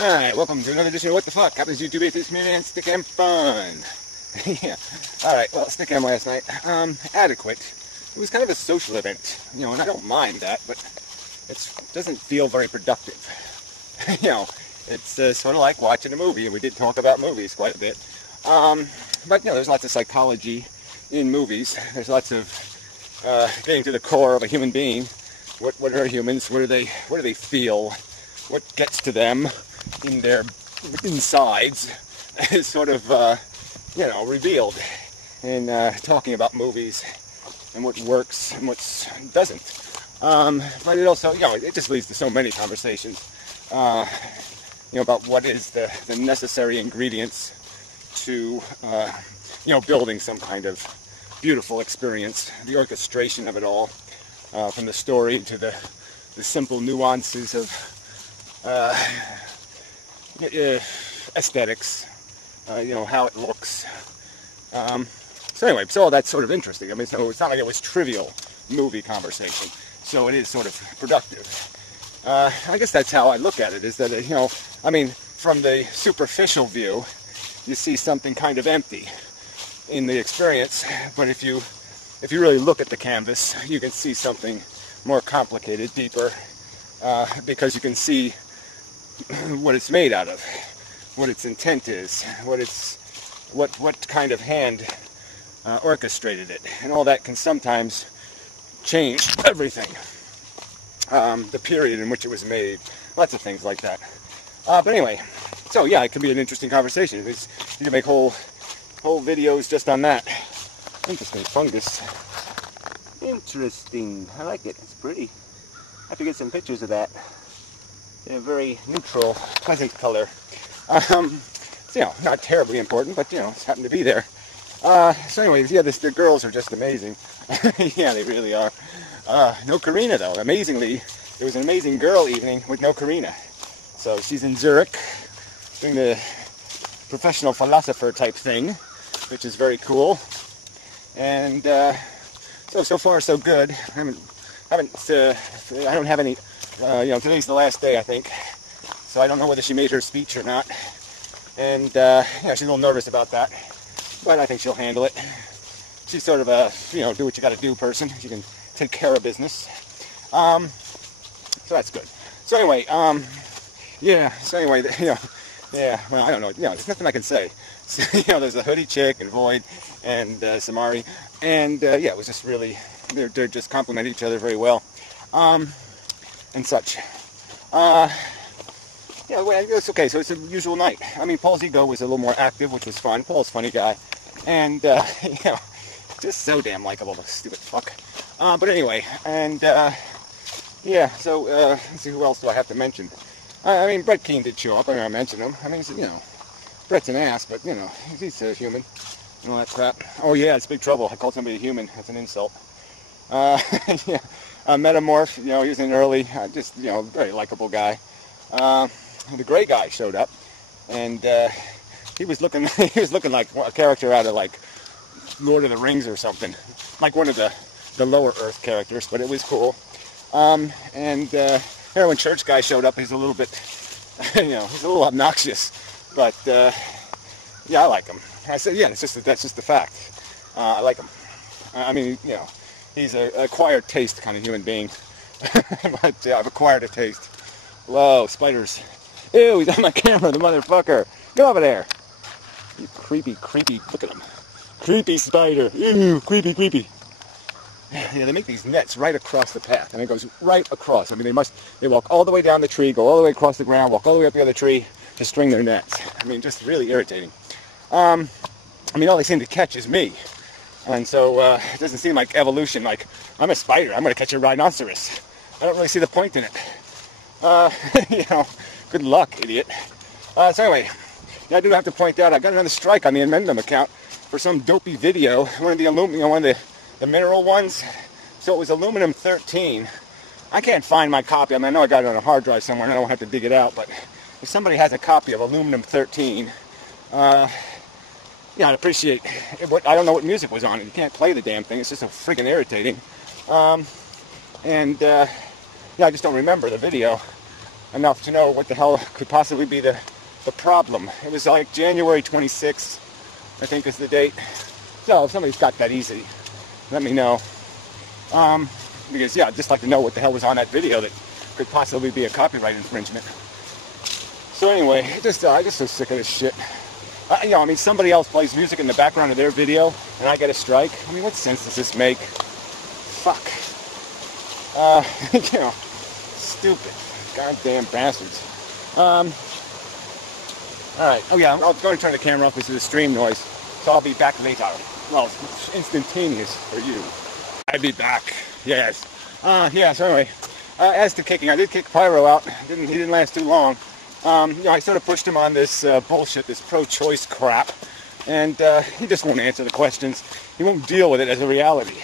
Alright, welcome to another edition of What the Fuck Happens YouTube Atheist Community and Stickam Fun. Yeah. Alright, well, Stickam last night, adequate. It was kind of a social event, and I don't mind that, but it doesn't feel very productive. It's sort of like watching a movie, and we did talk about movies quite a bit. But, there's lots of psychology in movies. There's lots of getting to the core of a human being. What are humans? What do they feel? What gets to them in their insides is sort of, revealed in talking about movies and what works and what doesn't. But it also, it just leads to so many conversations, about what is the necessary ingredients to, building some kind of beautiful experience, the orchestration of it all, from the story to the simple nuances of aesthetics, how it looks. So anyway, all that's sort of interesting. So it's not like it was trivial movie conversation. So it is sort of productive. I guess that's how I look at it, is that, from the superficial view, you see something kind of empty in the experience, but if you really look at the canvas, you can see something more complicated, deeper, because you can see what it's made out of, what its intent is, what kind of hand orchestrated it, and all that can sometimes change everything. The period in which it was made, lots of things like that. But anyway, so yeah, it can be an interesting conversation. You can make whole videos just on that. Interesting fungus. Interesting. I like it. It's pretty. I have to get some pictures of that. In a very neutral, pleasant color. So, not terribly important, but, it's happened to be there. So anyways, yeah, the girls are just amazing. Yeah, they really are. No Karina, though. Amazingly, it was an amazing girl evening with no Karina. So she's in Zurich, doing the professional philosopher type thing, which is very cool. And, so far so good. I don't have any, today's the last day, I think. So I don't know whether she made her speech or not. And, she's a little nervous about that. But I think she'll handle it. She's sort of a, do what you gotta do person. She can take care of business. So that's good. So anyway, yeah, well, I don't know. There's nothing I can say. So, there's a hoodie chick and Void and Samari. And, it was just really, they're just complement each other very well. And such. It's okay. So it's a usual night. Paul's ego was a little more active, which was fun. Paul's a funny guy. And, just so damn likable, the stupid fuck. But anyway, and, so, let's see, who else do I have to mention? Brett Keane did show up. I mentioned him. Brett's an ass, but, he's human and all that crap. Oh, yeah, it's big trouble. I called somebody a human. That's an insult. Yeah. Metamorph, he was in early, just, very likable guy. The gray guy showed up, and he was looking like a character out of, like, Lord of the Rings or something. Like one of the lower Earth characters, but it was cool. When Church guy showed up, he's a little bit, he's a little obnoxious, but, I like him. I said, yeah, that's just the fact. I like him. He's an acquired taste kind of human being. But, yeah, I've acquired a taste. Whoa, spiders. Ew, he's on my camera, the motherfucker. Go over there. You creepy, look at him. Creepy spider. Ew, creepy. Yeah, they make these nets right across the path, and it goes right across. They walk all the way down the tree, go all the way across the ground, walk all the way up the other tree to string their nets. Just really irritating. All they seem to catch is me. And so it doesn't seem like evolution, like, I'm a spider, I'm going to catch a rhinoceros. I don't really see the point in it. Good luck, idiot. So anyway, I do have to point out, I got another strike on the inmendham account for some dopey video, one of the mineral ones. So it was aluminum 13. I can't find my copy. I know I got it on a hard drive somewhere, and I don't have to dig it out, but if somebody has a copy of aluminum 13, I'd appreciate it. I don't know what music was on it. You can't play the damn thing. It's just so freaking irritating. I just don't remember the video. enough to know what the hell could possibly be the problem. It was like January 26th, I think is the date. So if somebody's got that easy, let me know. Because yeah, I'd just like to know what the hell was on that video that could possibly be a copyright infringement. So anyway, I'm just so sick of this shit. You know, I mean, somebody else plays music in the background of their video, and I get a strike. I mean, what sense does this make? Fuck. You know, stupid, goddamn bastards. All right. Oh yeah, I'm going to turn the camera off because of the stream noise, so I'll be back later. Well, it's instantaneous for you. I'll be back. Yes. Yeah. So anyway, as to kicking, I did kick Pyro out. He didn't last too long. You know, I sort of pushed him on this bullshit, this pro-choice crap, and he just won't answer the questions. He won't deal with it as a reality.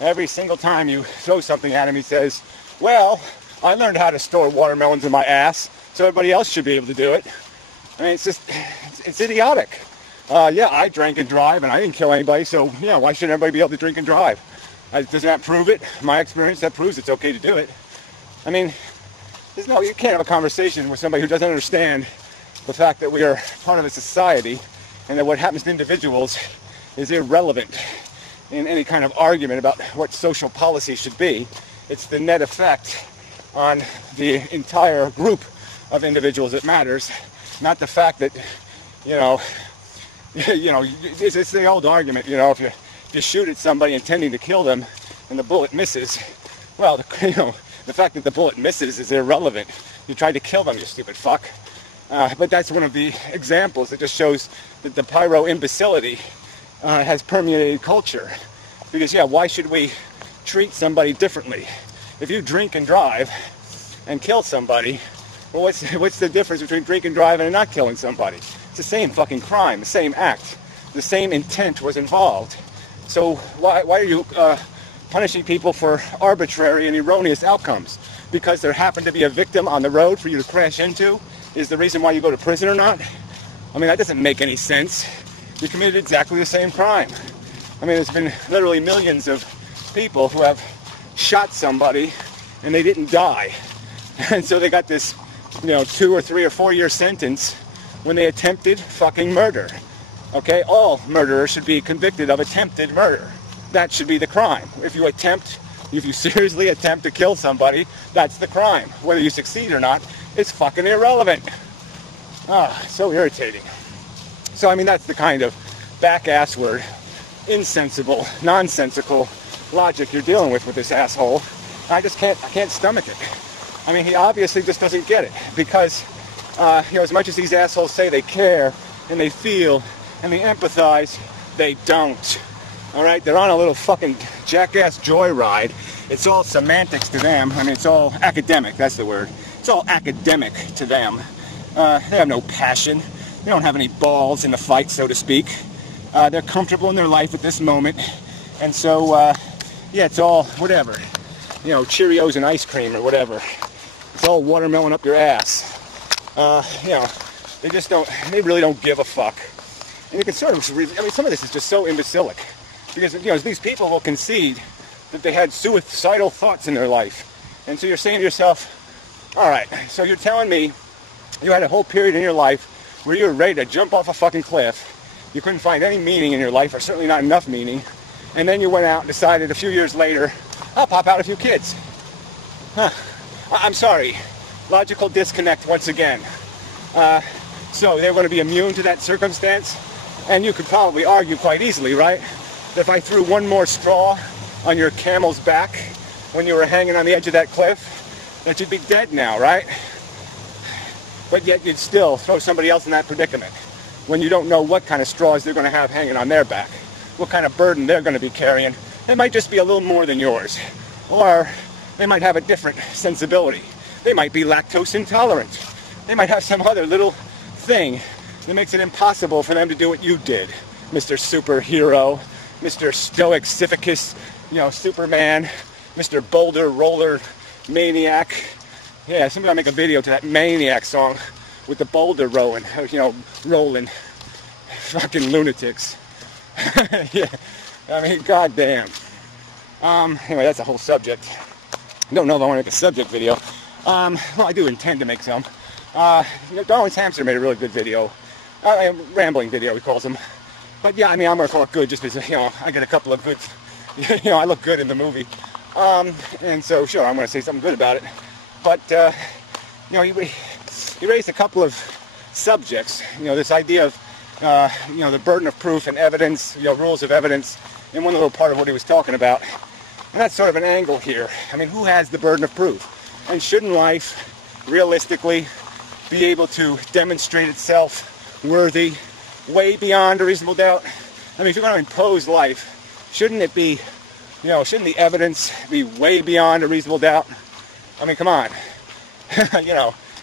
Every single time you throw something at him, he says, well, I learned how to store watermelons in my ass, so everybody else should be able to do it. I mean, it's just, it's idiotic. Yeah, I drank and drive, and I didn't kill anybody, so, yeah, why shouldn't everybody be able to drink and drive? Does that prove it? My experience, that proves it's okay to do it. I mean, you can't have a conversation with somebody who doesn't understand the fact that we are part of a society, and that what happens to individuals is irrelevant in any kind of argument about what social policy should be. It's the net effect on the entire group of individuals that matters, not the fact that, you know, it's the old argument, you know, if you shoot at somebody intending to kill them and the bullet misses, well, the fact that the bullet misses is irrelevant. You tried to kill them, you stupid fuck. But that's one of the examples that just shows that the pyro imbecility has permeated culture. Because, yeah, why should we treat somebody differently? If you drink and drive and kill somebody, well, what's the difference between drink and drive and not killing somebody? It's the same fucking crime, the same act. The same intent was involved. So why are you punishing people for arbitrary and erroneous outcomes? Because there happened to be a victim on the road for you to crash into is the reason why you go to prison or not? I mean, that doesn't make any sense. You committed exactly the same crime. I mean, there's been literally millions of people who have shot somebody and they didn't die. And so they got this, 2 or 3 or 4 year sentence when they attempted fucking murder. Okay? All murderers should be convicted of attempted murder. That should be the crime. If you seriously attempt to kill somebody, that's the crime. Whether you succeed or not, it's fucking irrelevant. So irritating. So, I mean, that's the kind of back-assward, insensible, nonsensical logic you're dealing with this asshole. I can't stomach it. I mean, he obviously just doesn't get it. Because, as much as these assholes say they care, and they feel, and they empathize, they don't. Alright, they're on a little fucking jackass joyride. It's all semantics to them. I mean, it's all academic, that's the word. It's all academic to them. They have no passion. They don't have any balls in the fight, so to speak. They're comfortable in their life at this moment. And so, yeah, it's all whatever. Cheerios and ice cream or whatever. It's all watermelon up your ass. They really don't give a fuck. And you can sort of, some of this is just so imbecilic. Because, these people will concede that they had suicidal thoughts in their life. And so you're saying to yourself, all right, so you're telling me you had a whole period in your life where you were ready to jump off a fucking cliff. You couldn't find any meaning in your life, or certainly not enough meaning. And then you went out and decided a few years later, I'll pop out a few kids. I'm sorry. Logical disconnect once again. So they're going to be immune to that circumstance? And you could probably argue quite easily, right? That if I threw one more straw on your camel's back when you were hanging on the edge of that cliff, that you'd be dead now, right? But yet you'd still throw somebody else in that predicament when you don't know what kind of straws they're going to have hanging on their back, what kind of burden they're going to be carrying. It might just be a little more than yours. Or they might have a different sensibility. They might be lactose intolerant. They might have some other little thing that makes it impossible for them to do what you did, Mr. Superhero, Mr. Stoic Sisyphus, Superman, Mr. Boulder Roller Maniac. Yeah, somebody ought to make a video to that Maniac song with the boulder rolling, rolling. Fucking lunatics. Yeah, I mean, goddamn. Anyway, that's a whole subject. I don't know if I want to make a subject video. Well, I do intend to make some. Darwin's Hamster made a really good video. A rambling video, he calls them. But yeah, I mean, I'm going to call it good just because, I get a couple of good, I look good in the movie. And so, sure, I'm going to say something good about it. But, he raised a couple of subjects. This idea of, the burden of proof and evidence, rules of evidence, in one little part of what he was talking about. And that's sort of an angle here. I mean, who has the burden of proof? And shouldn't life, realistically, be able to demonstrate itself worthy, way beyond a reasonable doubt? I mean, if you're going to impose life, shouldn't it be, shouldn't the evidence be way beyond a reasonable doubt? I mean, come on.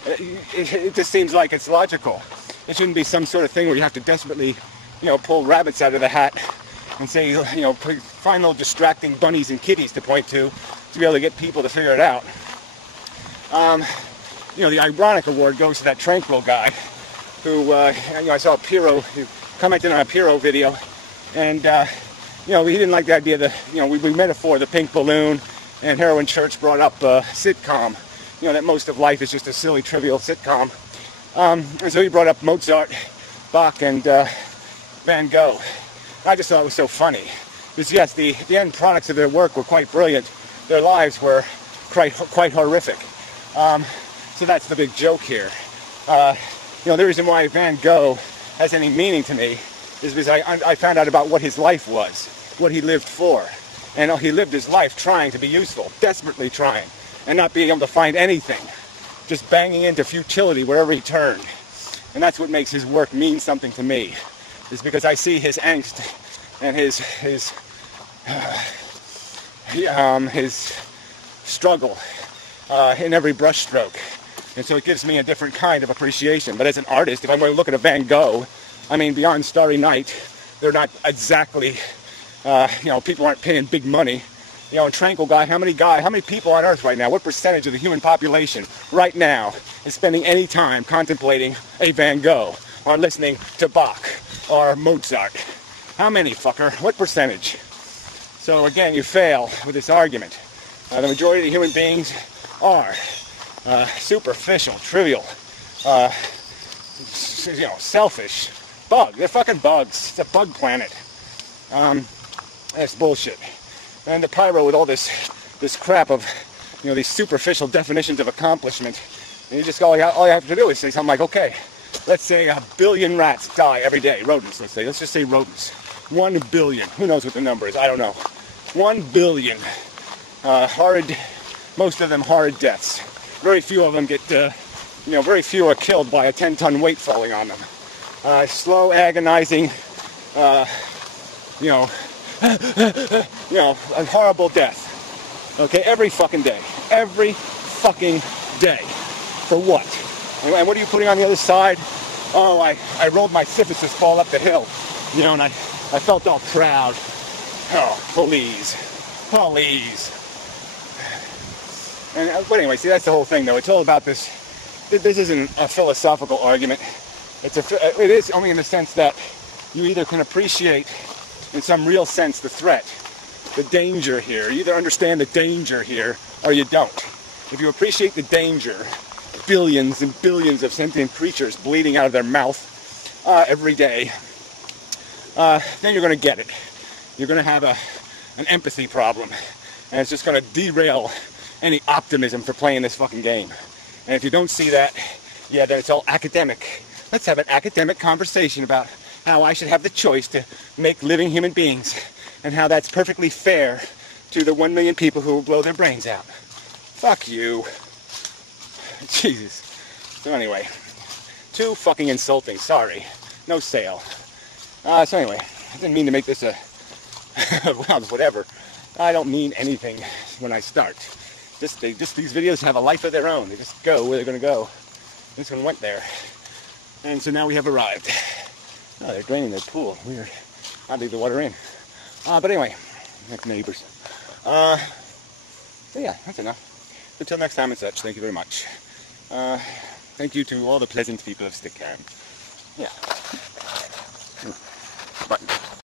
It just seems like it's logical. It shouldn't be some sort of thing where you have to desperately, pull rabbits out of the hat and say, find little distracting bunnies and kitties to point to be able to get people to figure it out. The ironic award goes to that Tranquil guy who, I saw he commented on a Piro video, and, he didn't like the idea that, we metaphor the pink balloon, and Heroin Church brought up a sitcom, that most of life is just a silly, trivial sitcom. And so he brought up Mozart, Bach, and Van Gogh. I just thought it was so funny. Because yes, the end products of their work were quite brilliant. Their lives were quite horrific. So that's the big joke here. The reason why Van Gogh has any meaning to me is because I found out about what his life was, what he lived for. And he lived his life trying to be useful, desperately trying, and not being able to find anything, just banging into futility wherever he turned. And that's what makes his work mean something to me, is because I see his angst and his struggle in every brushstroke. And so it gives me a different kind of appreciation. But as an artist, if I'm going to look at a Van Gogh, I mean, beyond Starry Night, they're not exactly, people aren't paying big money. And Tranquil guy, how many people on Earth right now, what percentage of the human population right now is spending any time contemplating a Van Gogh or listening to Bach or Mozart? How many, fucker? What percentage? So again, you fail with this argument. The majority of human beings are superficial, trivial, selfish, They're fucking bugs. It's a bug planet. That's bullshit. And the Pyro with all this crap of, these superficial definitions of accomplishment. And you just, all you have to do is say something like, okay, let's say 1 billion rats die every day. Rodents, let's just say rodents. 1 billion. Who knows what the number is? I don't know. 1 billion. Horrid, most of them horrid deaths. Very few of them get, very few are killed by a 10-ton weight falling on them. Slow, agonizing, a horrible death. Okay, every fucking day. Every fucking day. For what? And what are you putting on the other side? Oh, I rolled my Sisyphus ball up the hill. And I felt all proud. Oh, please. Please. But anyway, see, that's the whole thing, though. It's all about this. This isn't a philosophical argument. It is only in the sense that you either can appreciate, in some real sense, the threat, the danger here. You either understand the danger here, or you don't. If you appreciate the danger, billions and billions of sentient creatures bleeding out of their mouth every day, then you're going to get it. You're going to have an empathy problem, and it's just going to derail any optimism for playing this fucking game. And if you don't see that, yeah, then it's all academic. Let's have an academic conversation about how I should have the choice to make living human beings, and how that's perfectly fair to the 1 million people who will blow their brains out. Fuck you. Jesus. So anyway, too fucking insulting. Sorry. No sale. So anyway, I didn't mean to make this a well, whatever. I don't mean anything when I start. Just these videos have a life of their own. They just go where they're going to go. This one went there. And so now we have arrived. Oh, they're draining their pool. Weird. I'll leave the water in. But anyway, like neighbors. So yeah, that's enough. Until next time and such, thank you very much. Thank you to all the pleasant people of Stickam. Yeah.